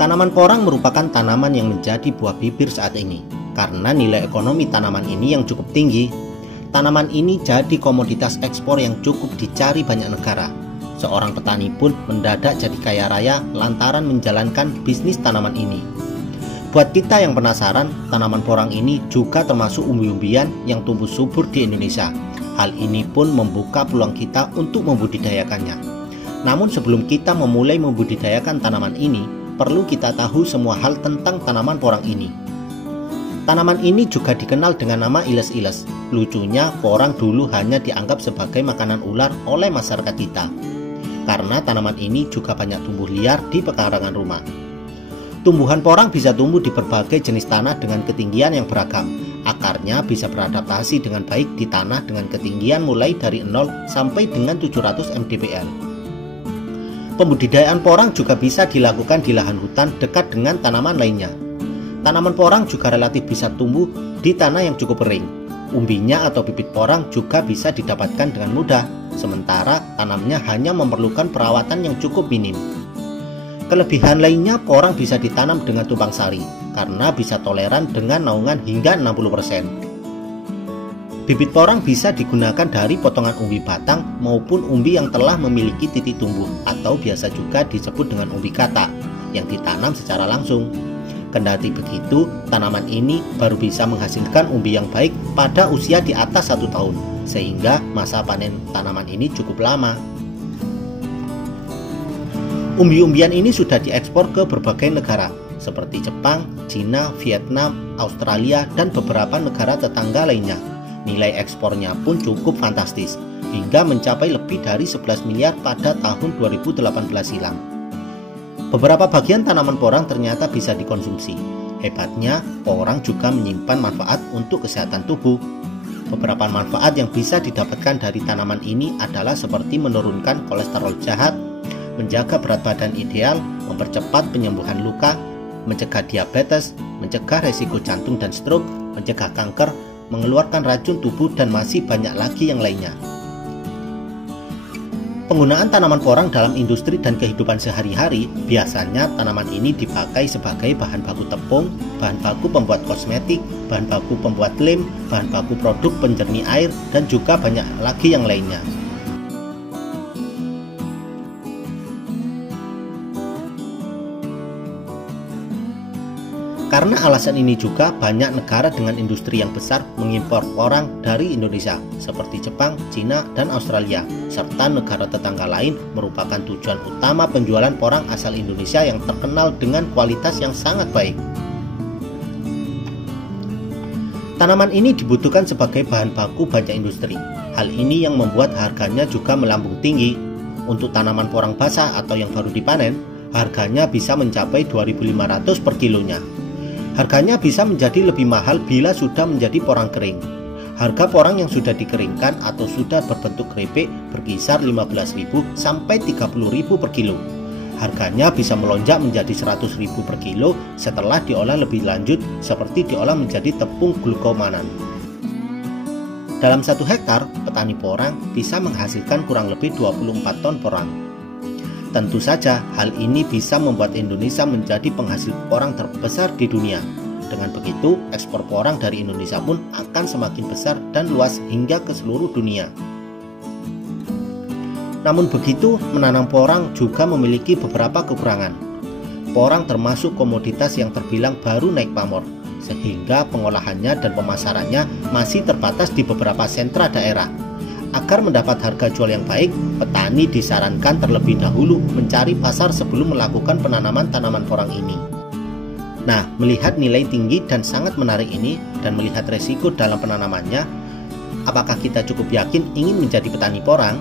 Tanaman porang merupakan tanaman yang menjadi buah bibir saat ini karena nilai ekonomi tanaman ini yang cukup tinggi. Tanaman ini jadi komoditas ekspor yang cukup dicari banyak negara. Seorang petani pun mendadak jadi kaya raya lantaran menjalankan bisnis tanaman ini. Buat kita yang penasaran, tanaman porang ini juga termasuk umbi-umbian yang tumbuh subur di Indonesia. Hal ini pun membuka peluang kita untuk membudidayakannya. Namun sebelum kita memulai membudidayakan tanaman ini, perlu kita tahu semua hal tentang tanaman porang ini. Tanaman ini juga dikenal dengan nama iles-iles. Lucunya, porang dulu hanya dianggap sebagai makanan ular oleh masyarakat kita. Karena tanaman ini juga banyak tumbuh liar di pekarangan rumah. Tumbuhan porang bisa tumbuh di berbagai jenis tanah dengan ketinggian yang beragam. Akarnya bisa beradaptasi dengan baik di tanah dengan ketinggian mulai dari 0 sampai dengan 700 mdpl. Pembudidayaan porang juga bisa dilakukan di lahan hutan dekat dengan tanaman lainnya. Tanaman porang juga relatif bisa tumbuh di tanah yang cukup kering. Umbinya atau bibit porang juga bisa didapatkan dengan mudah, sementara tanamnya hanya memerlukan perawatan yang cukup minim. Kelebihan lainnya, porang bisa ditanam dengan tumpang sari, karena bisa toleran dengan naungan hingga 60%. Bibit porang bisa digunakan dari potongan umbi batang maupun umbi yang telah memiliki titik tumbuh atau biasa juga disebut dengan umbi katak yang ditanam secara langsung. Kendati begitu, tanaman ini baru bisa menghasilkan umbi yang baik pada usia di atas 1 tahun, sehingga masa panen tanaman ini cukup lama. Umbi-umbian ini sudah diekspor ke berbagai negara seperti Jepang, Cina, Vietnam, Australia, dan beberapa negara tetangga lainnya. Nilai ekspornya pun cukup fantastis, hingga mencapai lebih dari 11 miliar pada tahun 2018 silam. Beberapa bagian tanaman porang ternyata bisa dikonsumsi. Hebatnya, porang juga menyimpan manfaat untuk kesehatan tubuh. Beberapa manfaat yang bisa didapatkan dari tanaman ini adalah seperti menurunkan kolesterol jahat, menjaga berat badan ideal, mempercepat penyembuhan luka, mencegah diabetes, mencegah resiko jantung dan stroke, mencegah kanker, mengeluarkan racun tubuh, dan masih banyak lagi yang lainnya. Penggunaan tanaman porang dalam industri dan kehidupan sehari-hari, biasanya tanaman ini dipakai sebagai bahan baku tepung, bahan baku pembuat kosmetik, bahan baku pembuat lem, bahan baku produk penjernih air, dan juga banyak lagi yang lainnya. Karena alasan ini juga banyak negara dengan industri yang besar mengimpor porang dari Indonesia seperti Jepang, Cina, dan Australia, serta negara tetangga lain merupakan tujuan utama penjualan porang asal Indonesia yang terkenal dengan kualitas yang sangat baik. Tanaman ini dibutuhkan sebagai bahan baku banyak industri. Hal ini yang membuat harganya juga melambung tinggi. Untuk tanaman porang basah atau yang baru dipanen, harganya bisa mencapai 2.500 per kilonya. Harganya bisa menjadi lebih mahal bila sudah menjadi porang kering. Harga porang yang sudah dikeringkan atau sudah berbentuk keripik berkisar 15.000 sampai 30.000 per kilo. Harganya bisa melonjak menjadi 100.000 per kilo setelah diolah lebih lanjut seperti diolah menjadi tepung glukomanan. Dalam 1 hektar, petani porang bisa menghasilkan kurang lebih 24 ton porang. Tentu saja, hal ini bisa membuat Indonesia menjadi penghasil porang terbesar di dunia. Dengan begitu, ekspor porang dari Indonesia pun akan semakin besar dan luas hingga ke seluruh dunia. Namun begitu, menanam porang juga memiliki beberapa kekurangan. Porang termasuk komoditas yang terbilang baru naik pamor, sehingga pengolahannya dan pemasarannya masih terbatas di beberapa sentra daerah. Agar mendapat harga jual yang baik, petani disarankan terlebih dahulu mencari pasar sebelum melakukan penanaman tanaman porang ini. Nah, melihat nilai tinggi dan sangat menarik ini dan melihat resiko dalam penanamannya, apakah kita cukup yakin ingin menjadi petani porang?